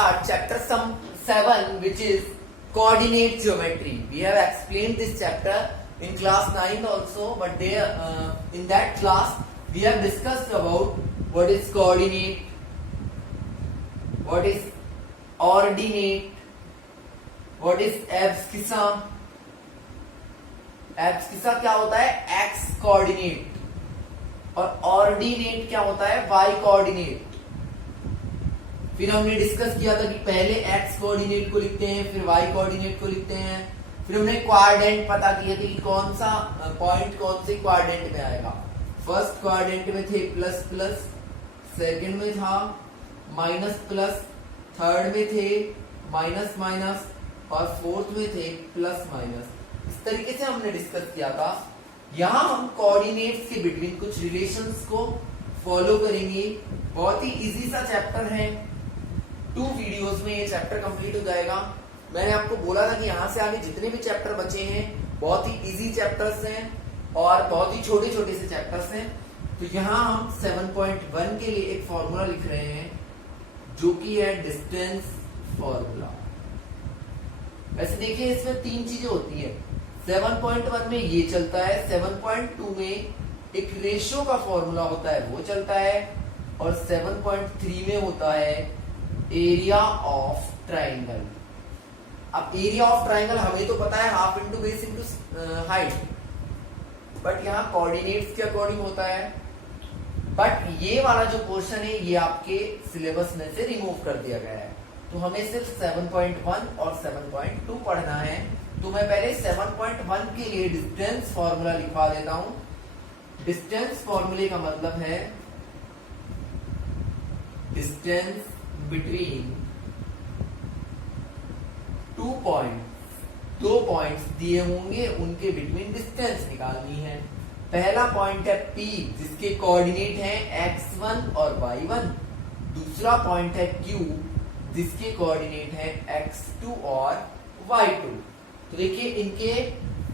start chapter 7, which is coordinate geometry. We have explained this chapter in class 9 also, but there in that class we have discussed about what is coordinate, what is ordinate, what is abscissa. Abscissa क्या होता है? X coordinate. और ordinate क्या होता है? Y coordinate. फिर हमने discuss किया था कि पहले एक्स कोऑर्डिनेट को लिखते हैं, फिर वाई कोऑर्डिनेट को लिखते हैं. फिर हमने क्वाड्रेंट पता किए थे कि कौन सा पॉइंट कौन से क्वाड्रेंट में आएगा. फर्स्ट क्वाड्रेंट में थे प्लस प्लस, सेकंड में था माइनस प्लस, थर्ड में थे माइनस माइनस और फोर्थ में थे प्लस माइनस. इस तरीके से हमने डिस्कस किया था. यहाँ हम कोऑर्डिनेट्स के बिटवीन कुछ रिलेशंस को फॉलो करेंगे. बहुत ही इजी सा चैप्टर है. 2 वीडियोस में ये चैप्टर कंप्लीट हो जाएगा. मैंने आपको बोला था कि यहाँ से आगे जितने भी चैप्टर बचे हैं बहुत ही इजी चैप्टर्स हैं और बहुत ही छोटे छोटे से चैप्टर्स हैं. तो यहाँ हम 7.1 के लिए एक फॉर्मूला लिख रहे हैं जो कि है डिस्टेंस फॉर्मूला. वैसे देखिए इसमें 3 चीजें होती है. 7.1 में ये चलता है, 7.2 में एक रेशियो का फॉर्मूला होता है वो चलता है, और 7.3 में होता है एरिया ऑफ ट्राइंगल. अब एरिया ऑफ ट्राइंगल हमें तो पता है half into base into height, but यहाँ कोऑर्डिनेट्स के अकॉर्डिंग होता है. बट ये वाला जो पोर्शन है ये आपके सिलेबस में से रिमूव कर दिया गया है. तो हमें सिर्फ 7.1 और 7.2 पढ़ना है. तो मैं पहले 7.1 के लिए डिस्टेंस फॉर्मूला लिखवा देता हूं. डिस्टेंस फॉर्मूले का मतलब है डिस्टेंस बिटवीन 2 पॉइंट्स. 2 पॉइंट्स दिए होंगे, उनके बिटवीन डिस्टेंस निकालनी है. पहला पॉइंट है P जिसके कोऑर्डिनेट हैं x1 और y1. दूसरा पॉइंट है Q जिसके कोऑर्डिनेट है x2 और y2. तो देखिए इनके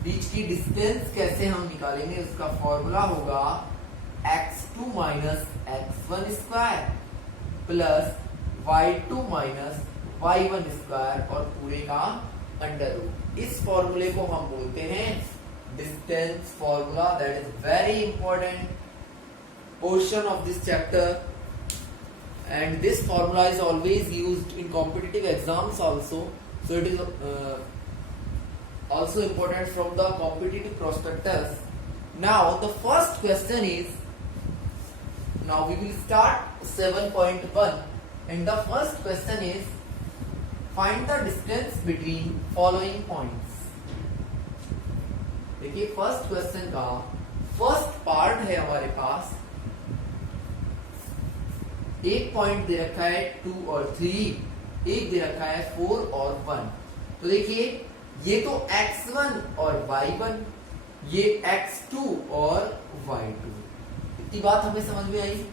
बीच की डिस्टेंस कैसे हम निकालेंगे. उसका फॉर्मूला होगा x2 minus x1 square plus y2 minus y1 square और पूरे का अंडर रूट. इस फॉर्मूले को हम बोलते हैं distance formula. That is very important portion of this chapter. And this formula is always used in competitive exams also, so it is also important from the competitive prospectus. Now the first question is, now we will start 7.1 and the first question is find the distance between following points. देखिए first question का first part है हमारे पास. एक point दे रखा है 2 और 3, एक दे रखा है 4 और 1. तो देखिए ये तो x1 और y1, ये x2 और y2. इतनी बात हमें समझ में आई.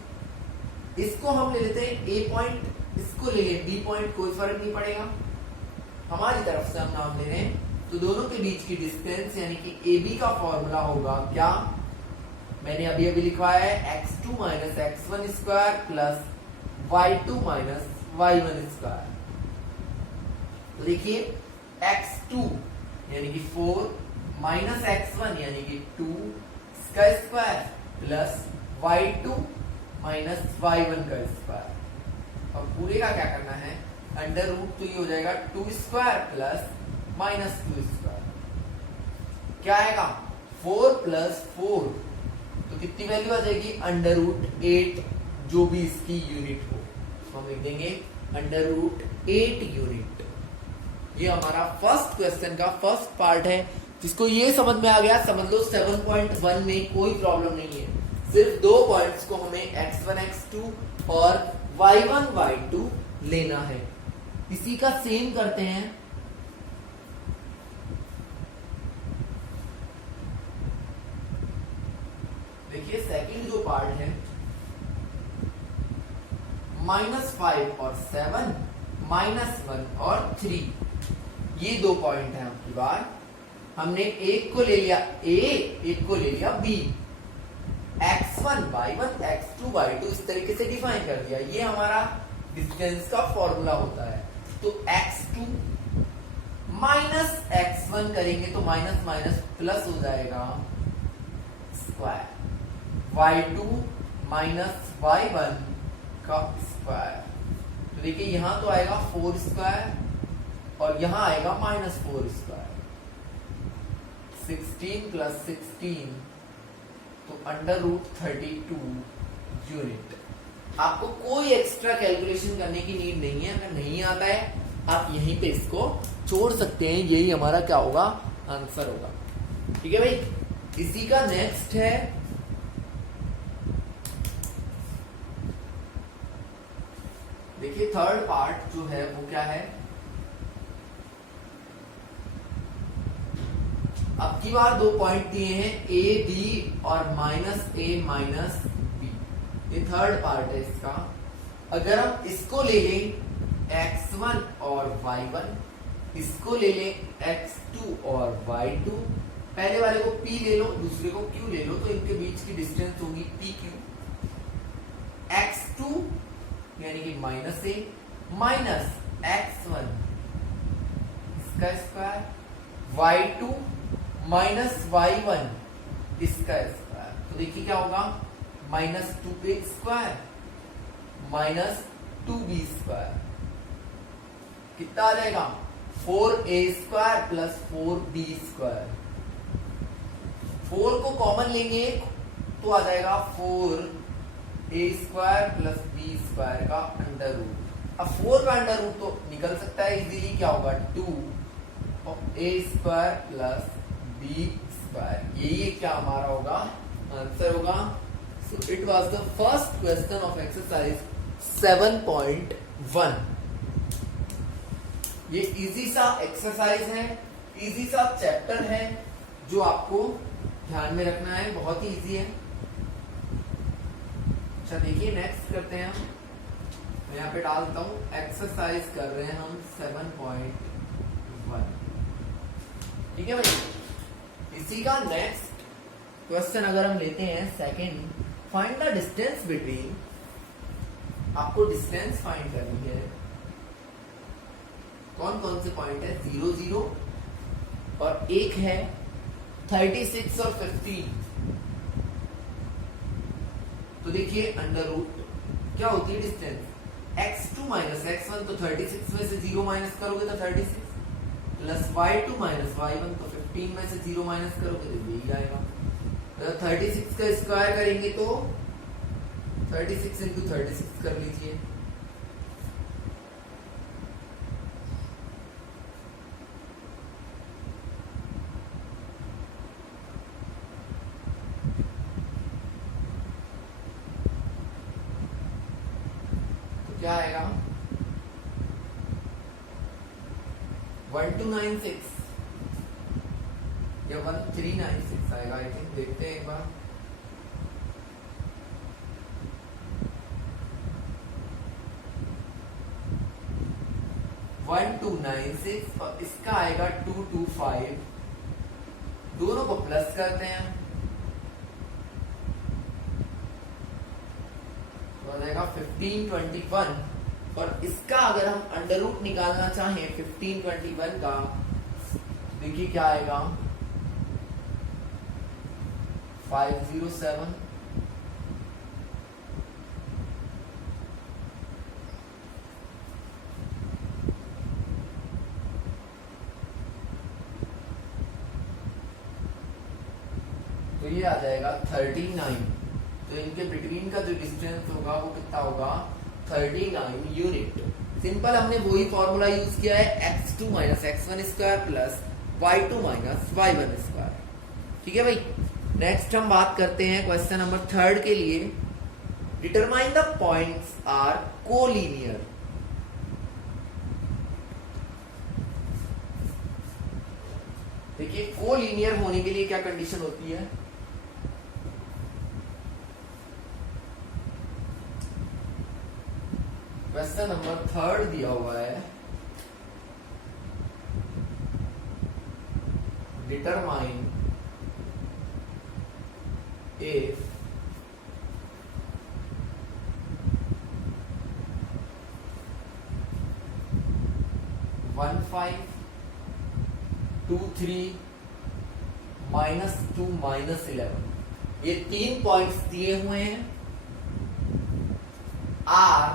इसको हम ले लेते हैं a पॉइंट, इसको ले लें b पॉइंट, कोई फर्क नहीं पड़ेगा. हमारी तरफ से हम नाम ले रहे हैं. तो दोनों के बीच की डिस्टेंस यानी कि ab का फॉर्मूला होगा क्या, मैंने अभी अभी लिखवाया है x2 minus x1 square plus y2 minus y1 square. तो देखिए x2 यानी कि 4 माइनस x1 यानी कि 2 का square plus y2 minus y1 का स्क्वायर. और पूरे का क्या करना है अंडर रूट. तो ये हो जाएगा 2 स्क्वायर प्लस माइनस 2 स्क्वायर. क्या आएगा 4 प्लस 4. तो कितनी वैल्यू आ जाएगी अंडर रूट 8, जो भी इसकी यूनिट हो. तो हम लिख देंगे अंडर रूट 8 यूनिट. ये हमारा फर्स्ट क्वेश्चन का फर्स्ट पार्ट है. जिसको ये समझ में आ गया समझ लो 7.1 में कोई प्रॉब्लम नहीं है. सिर्फ 2 पॉइंट्स को हमें x1 x2 और y1 y2 लेना है. इसी का सेम करते हैं. देखिए सेकंड जो पार्ट है -5 और 7, -1 और 3, ये 2 पॉइंट है. आपकी बार हमने एक को ले लिया a, एक को ले लिया b. x1 y1 x2 y2 इस तरीके से डिफाइन कर दिया. ये हमारा डिस्टेंस का फॉर्मूला होता है। तो x2 माइनस x1 करेंगे तो माइनस माइनस प्लस हो जाएगा स्क्वायर, y2 माइनस y1 का स्क्वायर। तो देखिए यहां तो आएगा 4 स्क्वायर और यहां आएगा माइनस 4 स्क्वायर। 16 प्लस 16 तो अंडर रूट 32 यूनिट। आपको कोई एक्स्ट्रा कैलकुलेशन करने की नीड नहीं है। अगर नहीं आता है आप यहीं पे इसको छोड़ सकते हैं। यही हमारा क्या होगा, आंसर होगा। ठीक है भाई। इसी का नेक्स्ट है देखिए थर्ड पार्ट जो है वो क्या है, अब की बार 2 पॉइंट दिए हैं ए बी और माइनस ए माइनस बी। ये थर्ड पार्ट है इसका। अगर हम इसको ले लें x1 और y1, इसको ले लें x2 और y2, पहले वाले को p ले लो, दूसरे को q ले लो, तो इनके बीच की डिस्टेंस होगी pq। x2 यानी कि माइनस ए माइनस x1 इसका स्क्वायर, y2 माइनस y1 इसका स्क्वायर। तो देखिए क्या होगा, minus 2a square minus 2b square कितना आ जाएगा, 4a square plus 4b square. 4 को कॉमन लेंगे तो आ जाएगा 4a square plus b square का अंडर रूट। अब 4 का अंडर रूट तो निकल सकता है इजीली, क्या होगा 2 और a square plus b square. यही क्या हमारा होगा, आंसर होगा। So it was the first question of exercise 7.1। ये इजी सा एक्सरसाइज है, इजी सा चैप्टर है जो आपको ध्यान में रखना है, बहुत ही इजी है। अच्छा देखिए नेक्स्ट करते हैं हम। मैं यहाँ पे डालता हूं एक्सरसाइज कर रहे हैं हम 7.1। ठीक है भाई। इसी का नेक्स्ट क्वेश्चन अगर हम लेते हैं second, find the distance between, आपको डिस्टेंस फाइंड करनी है। कौन कौन से पॉइंट है, 0 0 और एक है 36 और 15। तो देखिए अंडर रूट क्या होती है डिस्टेंस, x2 माइनस x1, तो 36 में से 0 माइनस करोगे तो 36, प्लस y2 माइनस y1, तो 15 में से 0 माइनस करोगे तो यही आएगा। तो 36 का स्क्वायर करेंगे तो 36 इंटू 36 कर लीजिए। तो क्या आएगा, 1296 या 1396 आएगा आई थिंक। देखते हैं एक बार। वन 296 और इसका आएगा 225। दोनों को प्लस करते हैं तो आ जाएगा 1521। और इसका अगर हम अंडर रूट निकालना चाहें 1521 का, देखिए क्या आएगा, 507। तो ये आ जाएगा 39। तो इनके बिटवीन का जो डिस्टेंस होगा वो कितना होगा, 39 यूनिट। सिंपल हमने वही फॉर्मूला यूज किया है, x2 minus x1 square plus y2 minus y1 square. ठीक है भाई। नेक्स्ट हम बात करते हैं क्वेश्चन नंबर 3 के लिए, determine the points are collinear. देखिए कोलिनियर होने के लिए क्या कंडीशन होती है, क्वेश्चन नंबर 3 दिया हुआ है, डिटरमाइन इफ 15 2 3 -2 -11 ये 3 पॉइंट्स दिए हुए हैं। Are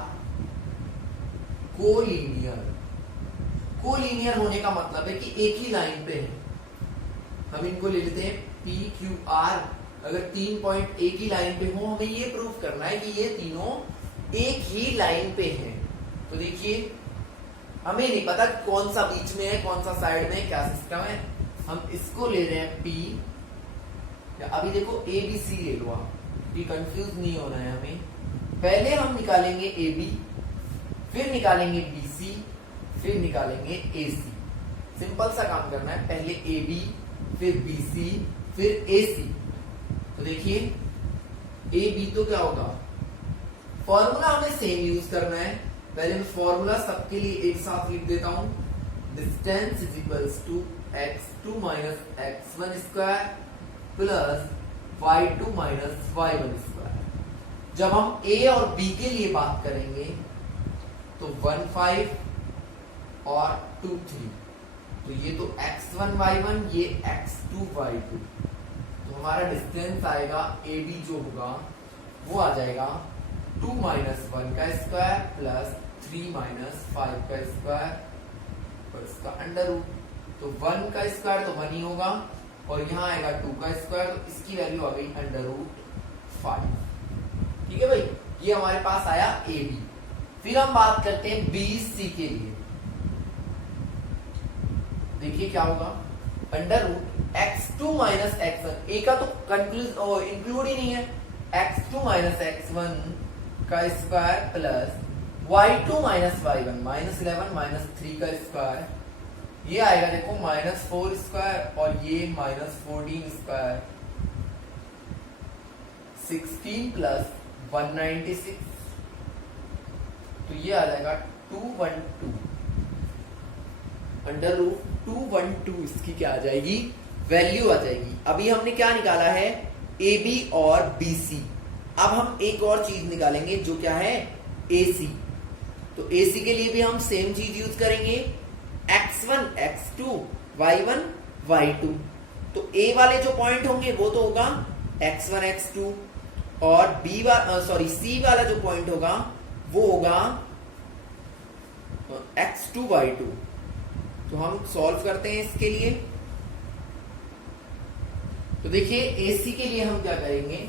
collinear. कोलिनियर होने का मतलब है कि एक ही लाइन पे है। हम इनको ले लेते हैं पी क्यू आर। अगर 3 पॉइंट एक ही लाइन पे हो, हमें ये प्रूव करना है कि ये तीनों एक ही लाइन पे हैं। तो देखिए, हमें नहीं पता कौन सा बीच में है, कौन सा साइड में है, क्या सिस्टम है। हम इसको ले रहे हैं पी, अभी देखो ए बी सी ले लो आप, कि कंफ्यूज नहीं होना है हमें। पहले हम निकालेंगे ए बी, फिर निकालेंगे बी सी, फिर निकालेंगे ए सी। सिंपल सा काम करना है, पहले ए बी, फिर बी सी, फिर ए सी। तो देखिए, ए बी तो क्या होगा, फॉर्मूला हमें सेम यूज करना है। पहले मैं फॉर्मूला सबके लिए एक साथ लिख देता हूं। Distance is equals to x2 minus x1 square plus y2 minus y1 square. जब हम a और b के लिए बात करेंगे तो 1 5 और 2 3, तो ये तो x1 y1, ये x2 y2। तो हमारा डिस्टेंस आएगा ए बी जो होगा वो आ जाएगा 2 माइनस 1 का स्क्वायर प्लस 3 माइनस 5 का स्क्वायर और इसका अंडर रूट। तो 1 का स्क्वायर तो 1 ही होगा और यहाँ आएगा 2 का स्क्वायर, तो इसकी वैल्यू आ गई अंडर रूट 5। ठीक है भाई, ये हमारे पास आया ए बी। फिर हम बात करते हैं बी सी के लिए। देखिए क्या होगा, under root x2 minus x1, ए का तो कंक्लूज इंक्लूड ही नहीं है, x2 माइनस x1 का square plus y2 minus y1 minus 11 minus 3 का स्क्वायर। ये आएगा देखो -4 स्क्वायर और ये -14 स्क्वायर, 16 प्लस 196। तो ये आ जाएगा 212 अंडर रूट 212। इसकी क्या आ जाएगी, वैल्यू आ जाएगी। अभी हमने क्या निकाला है, ए बी और बी सी। अब हम एक और चीज निकालेंगे जो क्या है, ए सी। तो ए सी के लिए भी हम सेम चीज यूज करेंगे, x1 x2 y1 y2। तो ए वाले जो पॉइंट होंगे वो तो होगा x1 x2 और सी वाला जो पॉइंट होगा वो होगा x2 y2। तो हम सॉल्व करते हैं इसके लिए। तो देखिए, AC के लिए हम क्या करेंगे,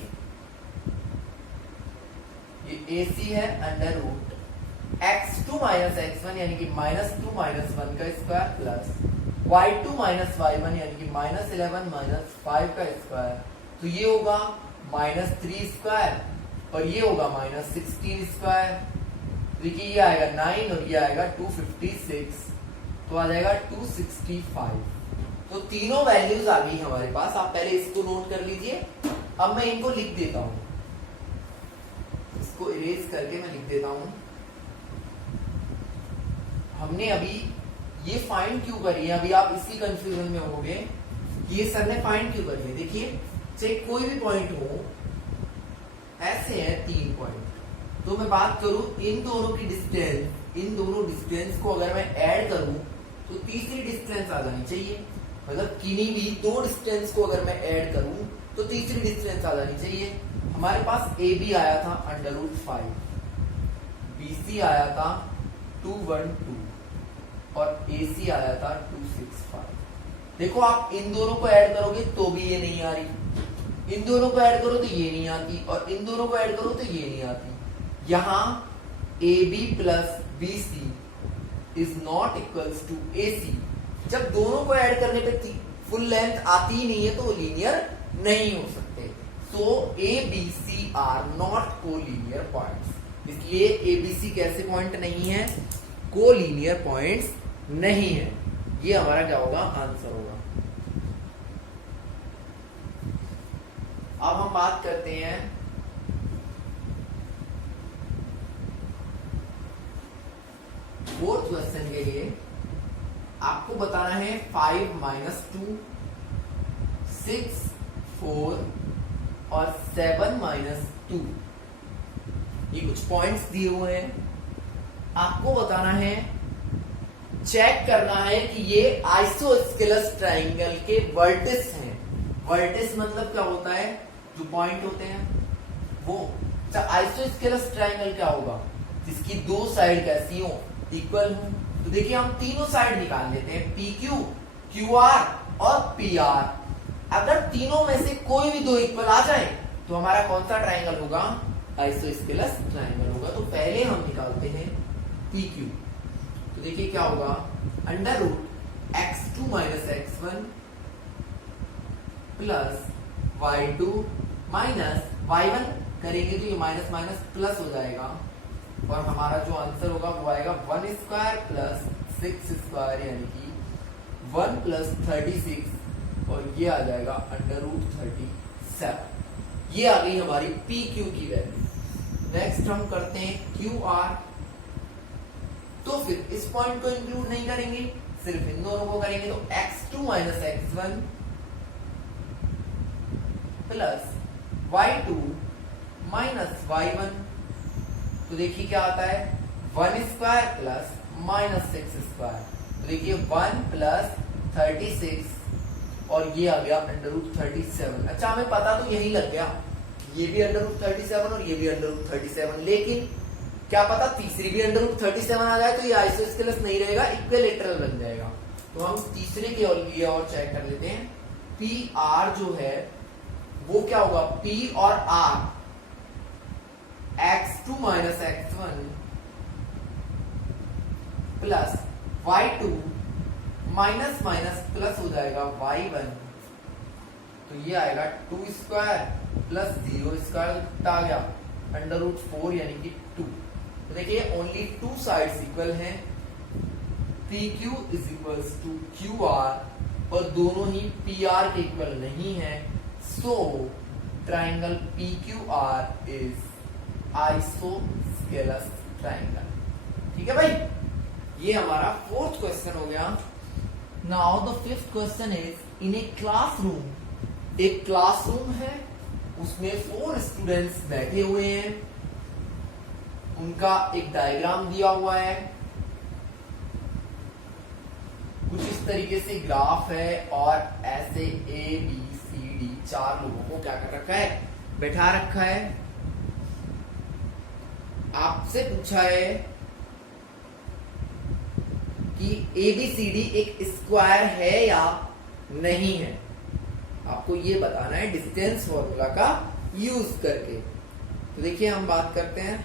ये AC है under root x2 minus x1 यानी कि -2 माइनस 1 का square plus y2 minus y1 यानी कि -11 माइनस 5 का स्क्वायर। तो ये होगा -3 स्क्वायर और ये होगा -16 स्क्वायर। देखिए, ये आएगा 9 और ये आएगा 256, तो आ जाएगा 265। तो तीनों वैल्यूज आ गई हमारे पास। आप पहले इसको नोट कर लीजिए। अब मैं इनको लिख देता हूं, इसको इरेज करके मैं लिख देता हूं। हमने अभी ये फाइंड क्यों करी है, अभी आप इसी कंफ्यूजन में होंगे कि ये सर ने फाइंड क्यों करी है। देखिए, चाहे कोई भी पॉइंट हो, ऐसे है 3 पॉइंट, तो मैं बात करूं इन दोनों की डिस्टेंस, इन दोनों डिस्टेंस को अगर मैं ऐड करूं तो तीसरी डिस्टेंस आ जानी चाहिए। मतलब किन्हीं भी 2 डिस्टेंस को अगर मैं ऐड करूं तो तीसरी डिस्टेंस आ जानी चाहिए। हमारे पास ए बी आया था अंडर रूट 5, बी सी आया था 212 और ए सी आया था 265। देखो, आप इन दोनों को ऐड करोगे तो भी ये नहीं आ रही, इन दोनों को ऐड करो तो ये नहीं आती, और इन दोनों को ऐड करो तो ये नहीं आती। यहां A B plus B C is not equals to A C. जब दोनों को ऐड करने पे फुल लेंथ आती ही नहीं है तो वो लीनियर नहीं हो सकते। So A B C are not collinear points, इसलिए ए बी सी कैसे पॉइंट नहीं है, कोलिनियर पॉइंट्स नहीं है। ये हमारा क्या होगा, आंसर होगा। अब हम बात करते हैं फोर्थ क्वेश्चन के लिए। आपको बताना है 5 माइनस 2, 6 4 और 7 माइनस 2। ये कुछ पॉइंट्स दिए हुए हैं। आपको बताना है चेक करना है कि ये आइसोस्केलस ट्राइंगल के वर्टिस हैं। वर्टिस मतलब क्या होता है, जो पॉइंट होते हैं वो। अच्छा, आइसोस्केलस ट्राइंगल क्या होगा, जिसकी दो साइड कैसी हो, इक्वल हो। तो देखिए हम तीनों साइड निकाल लेते हैं, पी क्यू, क्यू आर और पी आर। अगर तीनों में से कोई भी दो इक्वल आ जाए तो हमारा कौन सा ट्राइंगल होगा, आइसोस्केलस ट्राइंगल होगा। तो पहले हम निकालते हैं पी क्यू। तो देखिए क्या होगा, under root x2 minus x1 plus y2 minus y1 करेंगे तो ये माइनस माइनस प्लस हो जाएगा और हमारा जो आंसर होगा वो आएगा 1 स्क्वायर प्लस 6 स्क्वायर यानी कि 1 प्लस 36 और ये आ जाएगा अंडर रूट 37। ये आ गई हमारी पी क्यू की वैल्यू। नेक्स्ट हम करते हैं क्यू आर। तो फिर इस पॉइंट को इंक्लूड नहीं करेंगे, सिर्फ इन दोनों को करेंगे। तो x2 minus x1 plus y2 minus y1। तो देखिए क्या आता है, 1 स्क्वायर प्लस माइनस 6 स्क्वायर। तो देखिए 1 प्लस 36 और ये आ गया अंडर रूट 37। अच्छा, हमें पता तो यही लग गया, ये भी अंडर रूट 37 और ये भी अंडर रूट 37, लेकिन क्या पता तीसरी भी अंडर रूट 37 आ जाए तो ये आइसोस्केलस नहीं रहेगा, इक्विलैटरल बन जाएगा। तो हम तीसरे के लिए और चेक कर लेते हैं। पी आर जो है वो क्या होगा, पी और R x2 minus x1 plus y2 minus minus plus हो जाएगा y1। तो ये आएगा 2 स्क्वायर प्लस 0 स्क्वायर आ गया अंडर रूट 4 यानी कि 2। तो देखिए ओनली 2 साइड्स इक्वल हैं, PQ is equals to QR और दोनों ही PR के इक्वल नहीं है। So triangle PQR is isosceles triangle. ठीक है भाई, ये हमारा फोर्थ क्वेश्चन हो गया। Now the fifth question is, in a classroom, एक क्लासरूम है उसमें 4 स्टूडेंट्स बैठे हुए हैं, उनका एक डायग्राम दिया हुआ है, कुछ इस तरीके से ग्राफ है और ऐसे ABCD 4 लोगों को क्या कर रखा है, बैठा रखा है। आपसे पूछा है कि ABCD एक स्क्वायर है या नहीं है, आपको ये बताना है डिस्टेंस फॉर्मूला का यूज करके। तो देखिए हम बात करते हैं,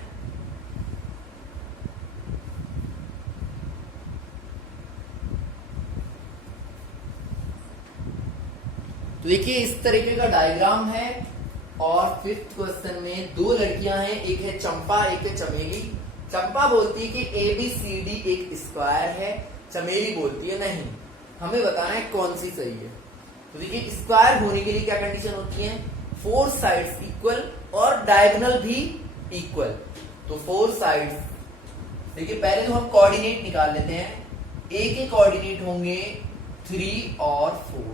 तो देखिए इस तरीके का डायग्राम है और फिफ्थ क्वेश्चन में 2 लड़कियां हैं, एक है चंपा एक है चमेली। चंपा बोलती है कि ABCD एक स्क्वायर है, चमेली बोलती है नहीं। हमें बताना है कौन सी सही है। तो देखिए स्क्वायर होने के लिए क्या कंडीशन होती है, 4 साइड्स इक्वल और डायगोनल भी इक्वल। तो 4 साइड्स, देखिए पहले तो हम कोऑर्डिनेट निकाल लेते हैं। A के कोऑर्डिनेट होंगे 3 और 4,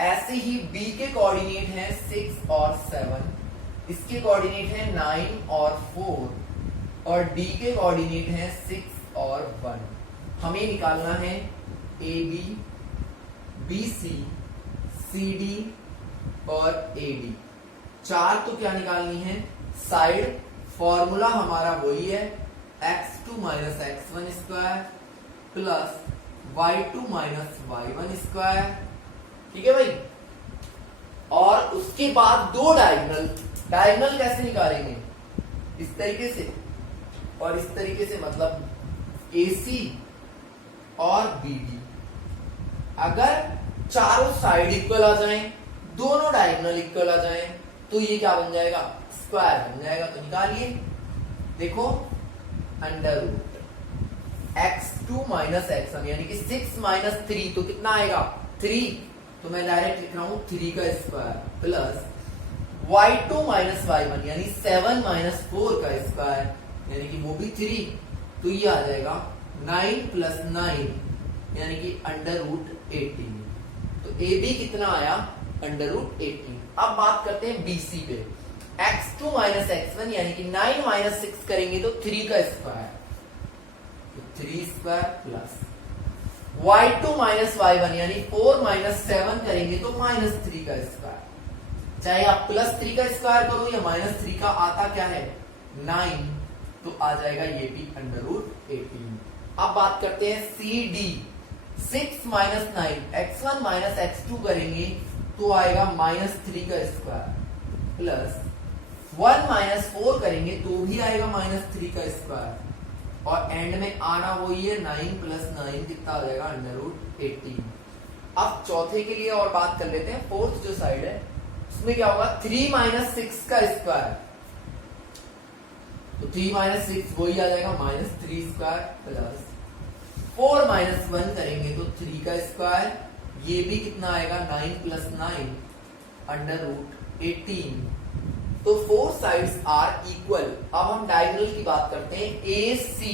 ऐसे ही B के कोऑर्डिनेट हैं 6 और 7, इसके कोऑर्डिनेट हैं 9 और 4 और D के कोऑर्डिनेट हैं 6 और 1। हमें निकालना है AB, BC, CD और AD। 4 तो क्या निकालनी है, साइड। फॉर्मूला हमारा वही है, x2 minus x1 square plus y2 minus y1 square. ठीक है भाई, और उसके बाद 2 डायगोनल। डायगोनल कैसे निकालेंगे, इस तरीके से और इस तरीके से, मतलब AC और BD। अगर चारों साइड इक्वल आ जाएं, दोनों डायगोनल इक्वल आ जाएं, तो ये क्या बन जाएगा, स्क्वायर बन जाएगा। तो निकालिए, देखो under root x2 minus x1 यानी कि 6 माइनस 3 तो कितना आएगा, 3। तो मैं डायरेक्ट लिख रहा हूं 3 का square plus y2 minus y1 यानी 7 माइनस 4 का स्क्वायर यानी कि वो भी 3। तो ये आ जाएगा 9 प्लस 9 यानी कि अंडर रूट 18। तो AB कितना आया, अंडर रूट 18। अब बात करते हैं BC पे। x2 माइनस x1 यानी कि 9 माइनस 6 करेंगे तो 3 का स्क्वायर तो 3 square plus y2 minus y1 यानी 4 माइनस 7 करेंगे तो -3 का स्क्वायर। चाहे आप +3 का स्क्वायर करो या -3 का, आता क्या है 9, तो आ जाएगा ये भी √18। अब बात करते हैं CD। 6 minus 9 x1 minus x2 करेंगे तो आएगा -3 का स्क्वायर प्लस 1 माइनस 4 करेंगे तो भी आएगा -3 का स्क्वायर, और एंड में आना वही है 9 प्लस 9 कितना आ जाएगा √18। अब चौथे के लिए और बात कर लेते हैं। फोर्थ जो साइड है उसमें क्या होगा 3 माइनस 6 का स्क्वायर, तो 3 माइनस 6 वही आ जाएगा -3 स्क्वायर प्लस 4 माइनस 1 करेंगे तो 3 का स्क्वायर, ये भी कितना आएगा 9 प्लस 9 √18। तो 4 साइड्स आर इक्वल। अब हम डायगोनल की बात करते हैं AC।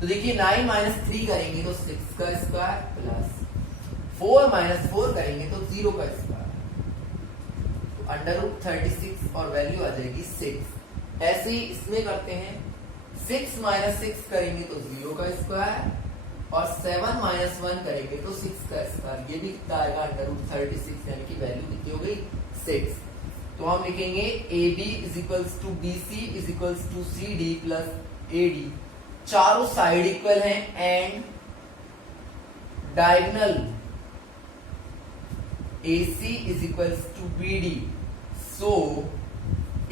तो देखिए 9 माइनस 3 करेंगे तो 6 का स्क्वायर प्लस 4 माइनस 4 करेंगे तो 0 का स्क्वायर, तो √36 और वैल्यू आ जाएगी 6। ऐसे ही इसमें करते हैं 6 माइनस 6 करेंगे तो 0 का स्क्वायर, और 7 माइनस 1 करेंगे तो 6 का स्क्वायर, ये भी कितना आएगा √36 यानी कि वैल्यू कितनी हो गई 6। तो हम लिखेंगे AB equals to BC equals to CD plus AD। चारों साइड इक्वल हैं and diagonal AC equals to BD, so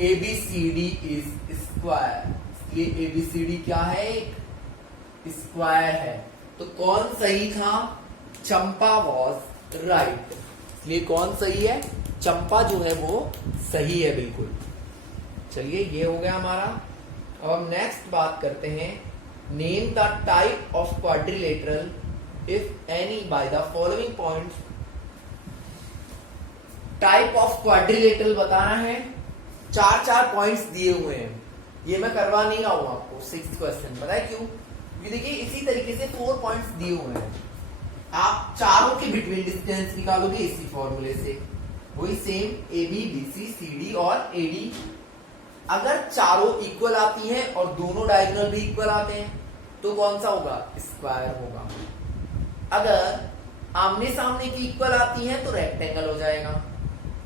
ABCD is square. इसलिए ABCD क्या है, एक स्क्वायर है। तो कौन सही था, चंपा वॉज राइट। इसलिए कौन सही है, चंपा जो है वो सही है बिल्कुल। चलिए ये हो गया हमारा। अब हम नेक्स्ट बात करते हैं, name the type of quadrilateral if any by the following points. Type of quadrilateral बताना है, 4 पॉइंट्स दिए हुए हैं। ये मैं करवा नहीं रहा हूं आपको 6th क्वेश्चन, पता है क्यों, क्योंकि देखिए इसी तरीके से 4 पॉइंट्स दिए हुए हैं, आप चारों के बिटवीन डिस्टेंस निकालोगे इसी फॉर्मूले से, वही सेम AB BC CD और AD। अगर चारों इक्वल आती हैं और दोनों डायगोनल भी इक्वल आते हैं तो कौन सा होगा, स्क्वायर होगा। अगर आमने सामने की इक्वल आती हैं तो रेक्टेंगल हो जाएगा।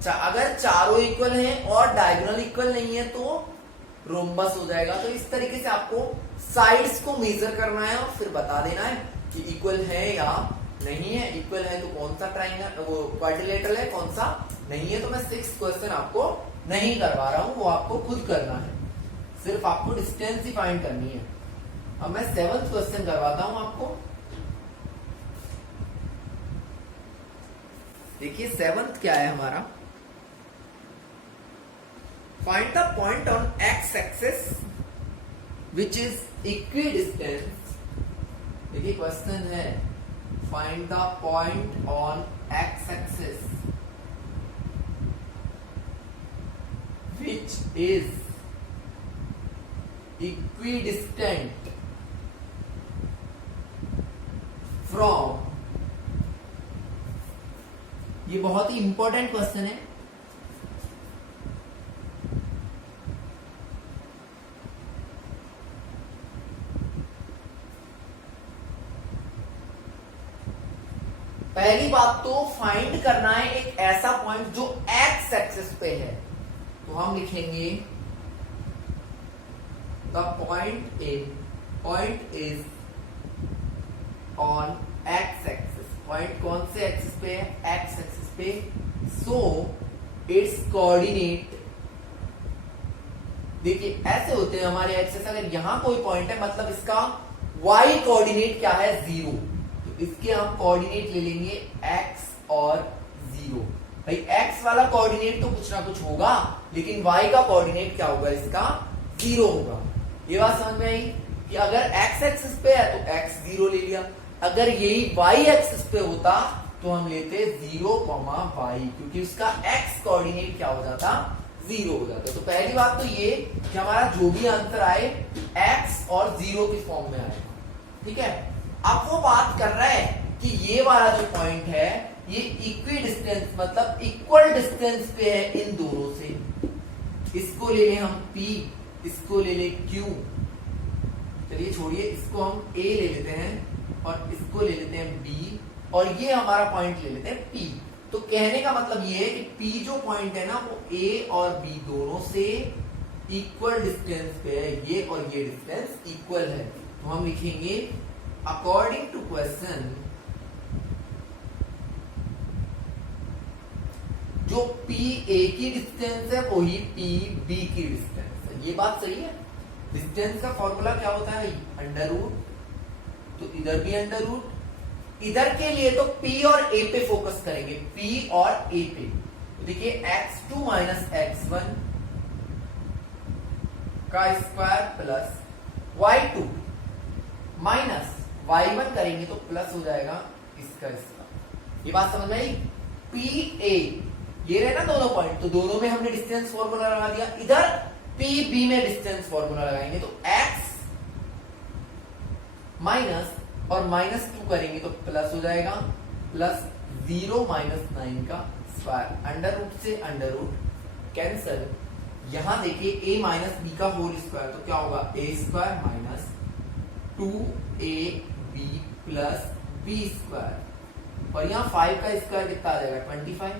अगर चारों इक्वल हैं और डायगोनल इक्वल नहीं है तो रोम्बस हो जाएगा। तो इस तरीके से आपको साइड्स को मेजर करना है और फिर बता देना है कि इक्वल है या नहीं है। इक्वल है तो कौन सा ट्राइंगल वो क्वाड्रिलेटरल है, कौन सा नहीं है। तो मैं 6th क्वेश्चन आपको नहीं करवा रहा हूं, वो आपको खुद करना है, सिर्फ आपको डिस्टेंस ही फाइंड करनी है। अब मैं 7th क्वेश्चन करवाता हूं आपको। देखिए 7th क्या है हमारा, find the point on x axis which is equidistance. देखिए क्वेश्चन है find the point on x axis which is equidistant from, ये बहुत ही इंपॉर्टेंट क्वेश्चन है। पहली बात तो फाइंड करना है एक ऐसा पॉइंट जो एक्स एक्सिस पे है, तो हम लिखेंगे the point is on x axis. Point कौन से एक्सिस पे है, एक्स एक्सिस पे, सो इट्स कोऑर्डिनेट। देखिए ऐसे होते हैं हमारे एक्सिस, अगर यहां कोई पॉइंट है मतलब इसका वाई कोऑर्डिनेट क्या है 0, तो इसके हम कोऑर्डिनेट ले लेंगे x और 0। भाई x वाला कोऑर्डिनेट तो कुछ ना कुछ होगा, लेकिन y का कोऑर्डिनेट क्या होगा, इसका 0 होगा। ये बात समझ में आई कि अगर x एक्सिस पे है तो x 0 ले लिया, अगर यही y एक्सिस पे होता तो हम लेते 0, y, क्योंकि उसका x कोऑर्डिनेट क्या हो जाता, 0 हो जाता। तो पहली बात तो ये कि हमारा जो भी आंसर आए x और 0 की फॉर्म में आएगा, ठीक है। अब वो बात कर रहा है कि ये वाला जो पॉइंट है ये इक्वी डिस्टेंस मतलब इक्वल डिस्टेंस पे है इन दोनों से। इसको ले लें हम P, इसको ले लें Q, चलिए छोड़िए, इसको हम ए ले लेते हैं और इसको ले लेते हैं बी, और ये हमारा पॉइंट ले लेते हैं पी। तो कहने का मतलब ये है कि पी जो पॉइंट है ना वो ए और बी दोनों से इक्वल डिस्टेंस पे है, ये और ये डिस्टेंस इक्वल है। तो हम लिखेंगे अकॉर्डिंग टू क्वेश्चन जो पी ए की डिस्टेंस है वही पी बी की डिस्टेंस है। ये बात सही है। डिस्टेंस का फॉर्मूला क्या होता है? अंडर रूट, तो इधर भी अंडर रूट। इधर के लिए तो P और A पे फोकस करेंगे, P और A पे। तो देखिए x2 माइनस x1 का square plus y2 minus y1 करेंगे तो प्लस हो जाएगा इसका स्क्वायर। ये बात समझ में आई? PA ये रहे ना दोनों पॉइंट, तो दोनों में हमने डिस्टेंस फॉर्मूला लगा दिया। इधर PB में डिस्टेंस फॉर्मूला लगाएंगे तो x माइनस और -2 करेंगे तो प्लस हो जाएगा, प्लस 0 माइनस 9 का स्क्वायर। अंडर रूट से अंडर रूट कैंसल। यहां देखिए a माइनस बी का होल स्क्वायर, तो क्या होगा? a square minus 2ab plus b square, और यहां 5 का स्क्वायर कितना आ जाएगा? 25।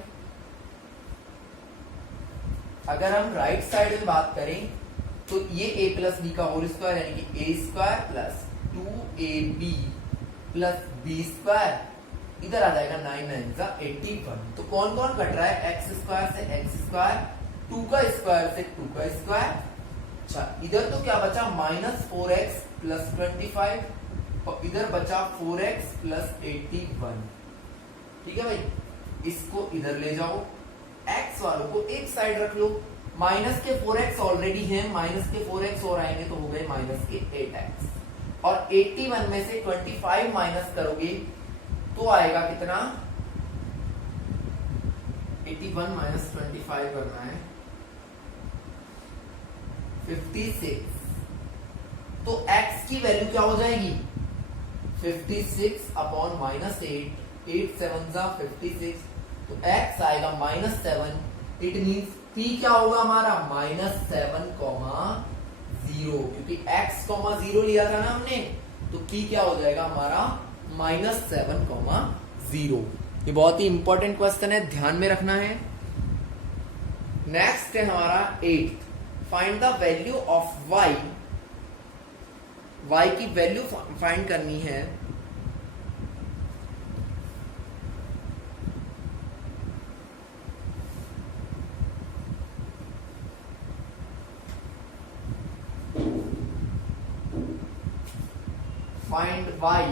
अगर हम राइट साइड में बात करें तो ये a प्लस बी का होल स्क्वायर यानी कि a square plus 2ab plus B square, इधर आ जाएगा 9 9 जा 81। तो कौन कौन कट रहा है? एक्स स्क्वायर से एक्स स्क्वायर, 2 का स्क्वायर से 2 का स्क्वायर। अच्छा, इधर तो क्या बचा? माइनस 4x प्लस 25, और इधर बचा 4x प्लस 81। ठीक है भाई, इसको इधर ले जाओ, x वालों को एक साइड रख लो। माइनस के 4x ऑलरेडी है, माइनस के 4x और आएंगे तो हो गए माइनस के 8x, और 81 में से 25 माइनस करोगे तो आएगा कितना? 81 माइनस 25 करना है 56। तो x की वैल्यू क्या हो जाएगी? 56 अपॉन माइनस 8, 8 7 जा 56, तो x आएगा -7। इट मीन्स p क्या होगा हमारा? -7, 0, क्योंकि x, 0 लिया था ना हमने, तो p क्या हो जाएगा हमारा? -7, 0। ये बहुत ही इंपॉर्टेंट क्वेश्चन है, ध्यान में रखना है। नेक्स्ट है हमारा 8th, find the value of y। y की वैल्यू फाइंड करनी है। फाइंड y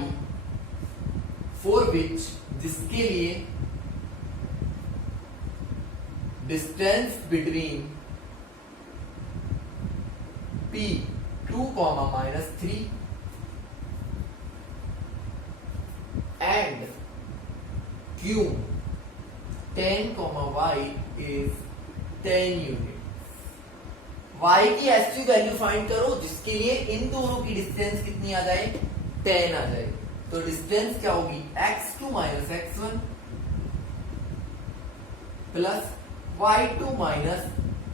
फॉर विच, जिसके लिए distance between p 2, -3 and q 10, y is 10 unit. y की एसटी वैल्यू फाइंड करो जिसके लिए इन दोनों की डिस्टेंस कितनी आ जाए? 10 आ जाए। तो डिस्टेंस क्या होगी? x2 minus x1 plus y2 minus,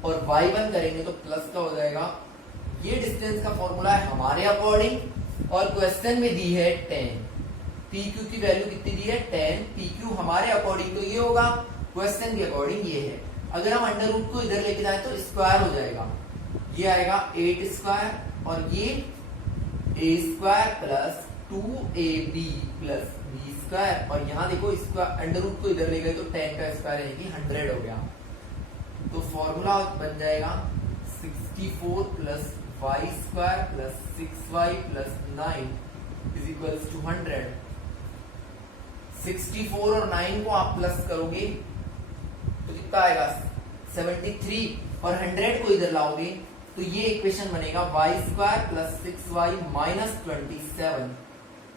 और y1 करेंगे तो प्लस का हो जाएगा। ये डिस्टेंस का फॉर्मूला है हमारे अकॉर्डिंग, और क्वेश्चन में दी है 10। pq की वैल्यू कितनी दी है? 10। pq हमारे अकॉर्डिंग तो ये होगा, क्वेश्चन के अकॉर्डिंग ये है। अगर हम अंडर रूट को इधर लेके जाए तो स्क्वायर हो जाएगा, ये आएगा 8 स्क्वायर, और ये a square plus 2ab plus b square, और यहाँ देखो इसका अंडर रूट को इधर ले गए तो 10 का स्क्वायर यानी कि 100 हो गया। तो फॉर्मूला बन जाएगा 64 plus y square plus 6y plus 9 is equals to 100। 64 और 9 को आप प्लस करोगे तो कितना आएगा? 73, और 100 को इधर लाओगे तो ये इक्वेशन बनेगा y square plus 6y minus 27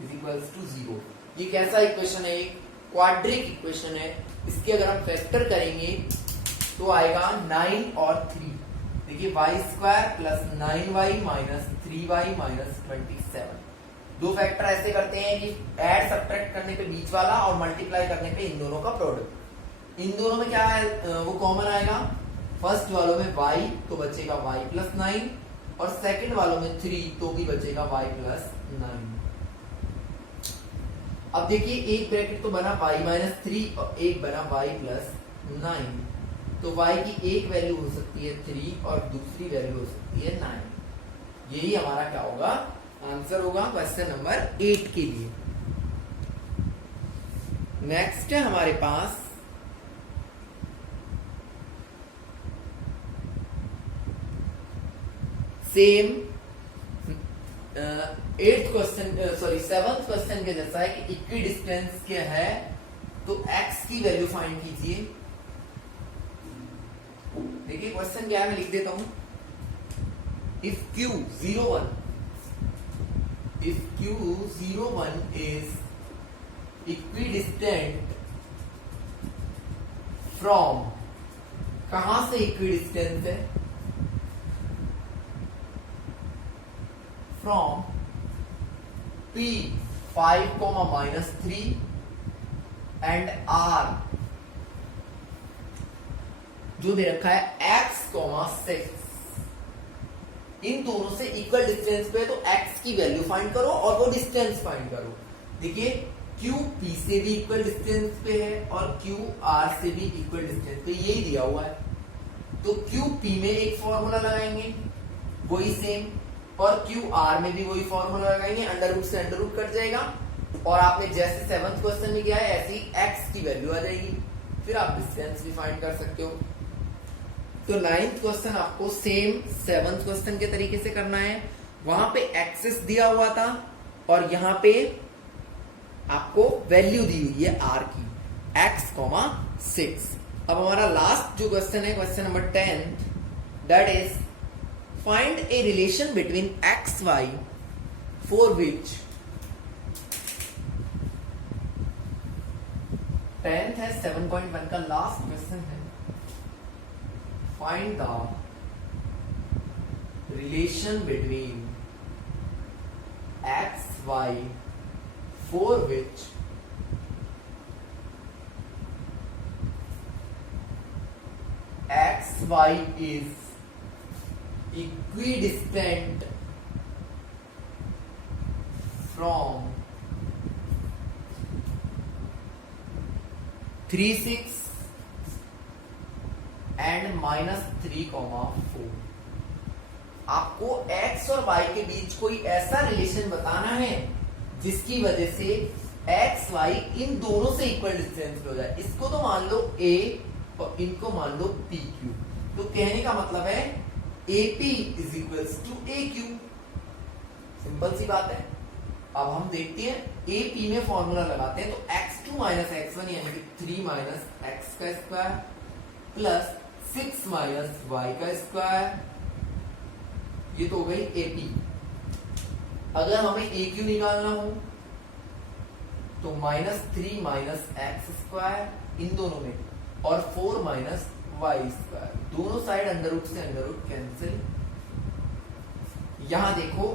is equals to 0। ये कैसा इक्वेशन है? एक क्वाड्रिक इक्वेशन है। इसके अगर हम फैक्टर करेंगे तो आएगा 9 और 3। देखिए y square plus 9y minus 3y minus 27। दो फैक्टर ऐसे करते हैं कि ऐड सब्ट्रैक्ट करने पे बीच वाला और मल्टीप्लाई करने पे इन दोनों का प्रोडक्ट। इन दोनों में क्या है वो कॉमन आएगा। फर्स्ट वालों में y तो बचेगा y प्लस 9, और सेकंड वालों में 3, तो भी बचेगा y प्लस 9। अब देखिए एक ब्रैकेट तो बना y माइनस 3 और एक बना y प्लस 9, तो y की एक वैल्यू हो सकती है 3 और दूसरी वैल्यू हो सकती है 9। यही हमारा क्या होगा, आंसर होगा क्वेश्चन नंबर 8 के लिए। नेक्स्ट है हमारे पास same 8th question, sorry 7th question के जैसा है कि इक्वी डिस्टेंस क्या है, तो x की वैल्यू फाइंड कीजिए। देखिए क्वेश्चन क्या है, मैं लिख देता हूं। If q 0 1 is equidistant from, कहां से इक्विडिस्टेंट है, फ्रॉम p 5, -3 एंड r जो दे रखा है x, 6, इन दोनों से इक्वल डिस्टेंस पे, तो x की वैल्यू फाइंड करो और वो डिस्टेंस फाइंड करो। देखिए q p से भी इक्वल डिस्टेंस पे है और q r से भी इक्वल डिस्टेंस पे, यही दिया हुआ है। तो q p में एक फॉर्मूला लगाएंगे वही सेम, और q r में भी वही फॉर्मूला लगाएंगे, अंडर रूट से अंडर रूट कट जाएगा, और आपने जैसे 7th क्वेश्चन में किया है ऐसे ही x की वैल्यू आ जाएगी, फिर आप डिस्टेंस भी फाइंड कर सकते हो। तो 9th क्वेश्चन आपको सेम 7th क्वेश्चन के तरीके से करना है। वहां पे एक्सेस दिया हुआ था और यहां पे आपको वैल्यू दी हुई है r की, x, 6। अब हमारा लास्ट जो क्वेश्चन है, question number 10, that is find a relation between x, y for which 10th है, 7.1 का लास्ट क्वेश्चन है। Find the relation between x, y for which x, y is equidistant from 3, 6 and -3, 4। आपको x और y के बीच कोई ऐसा relation बताना है जिसकी वजह से x, y इन दोनों से इक्वल डिस्टेंस पे हो जाए। इसको तो मान लो a और इनको मान लो pq। तो कहने का मतलब है AP is equals to AQ। Simple सी बात है। अब हम देखते हैं AP में फॉर्मूला लगाते हैं, तो x2 - x1 यानी कि 3 - x का स्क्वायर प्लस 6 - y का स्क्वायर, ये तो हो गई AP। अगर हमें AQ निकालना हो तो -3 - x स्क्वायर इन दोनों में, और 4 - y स्क्वायर, दोनों साइड अंडर रूट से अंडर रूट कैंसिल। यहां देखो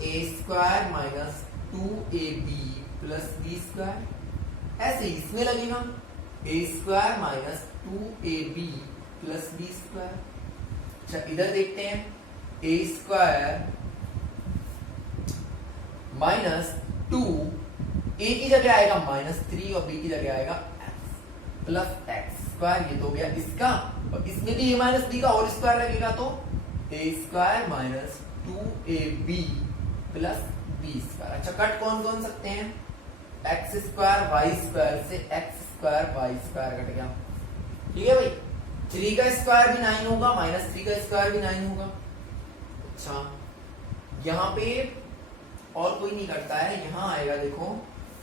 a square -2ab plus b square, ऐसे ही इसमें लगेगा a square -2ab plus B square. अच्छा इधर देखते हैं, a स्क्वायर -2, a की जगह आएगा -3 और b की जगह आएगा x प्लस x स्क्वायर, ये तो हो गया इसका, और इसमें भी a माइनस बी का होल स्क्वायर लगेगा, तो a square -2ab plus B square. अच्छा कट कौन कौन सकते हैं, x स्क्वायर y स्क्वायर से x square y square cut गया, ठीक है भाई। 3 का स्क्वायर भी 9 होगा, -3 का स्क्वायर भी 9 होगा। अच्छा यहाँ पे और कोई नहीं करता है, यहाँ आएगा देखो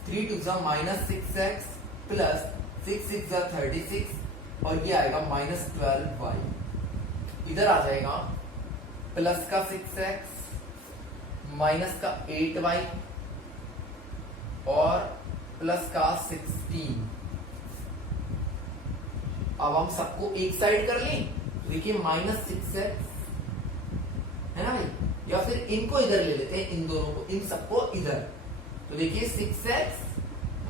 3 2 -6x प्लस 6 6 36, और ये आएगा -12y। इधर आ जाएगा प्लस का 6x माइनस का 8y और प्लस का 16। अब हम सबको एक साइड कर लें, देखिए -6x है ना भाई, या फिर इनको इधर ले लेते हैं, इन दोनों को, इन सबको इधर। तो देखिए 6x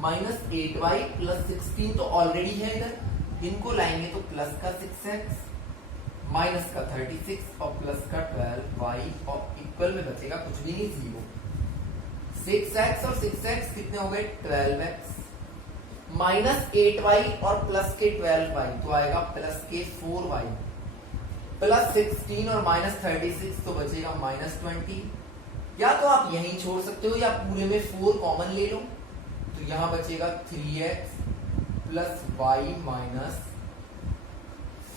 -8y प्लस 16 तो ऑलरेडी है इधर, इनको लाएंगे तो प्लस का 6x माइनस का 36 और प्लस का 12y और इक्वल में बचेगा कुछ भी नहीं, 0। 6x और 6x कितने हो गए, 12x माइनस 8y और प्लस के 12y तो आएगा प्लस के 4y प्लस 16 और माइनस 36 तो बचेगा माइनस 20। या तो आप यहीं छोड़ सकते हो या पूरे में 4 कॉमन ले लो, तो यहां बचेगा 3x plus y minus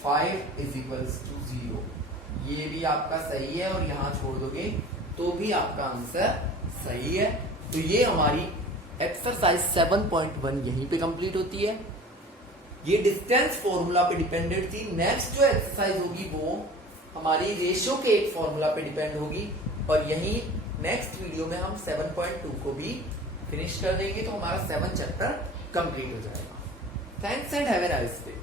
5 is equals to 0। ये भी आपका सही है और यहां छोड़ दोगे तो भी आपका आंसर सही है। तो ये हमारी एक्सरसाइज 7.1 यहीं पे कंप्लीट होती है। ये डिस्टेंस फॉर्मूला पे डिपेंडेंट थी। नेक्स्ट जो एक्सरसाइज होगी वो हमारी रेशियो के एक फॉर्मूला पे डिपेंड होगी और यहीं नेक्स्ट वीडियो में हम 7.2 को भी फिनिश कर देंगे, तो हमारा 7 चैप्टर कंप्लीट हो जाएगा। Thanks and have a nice day.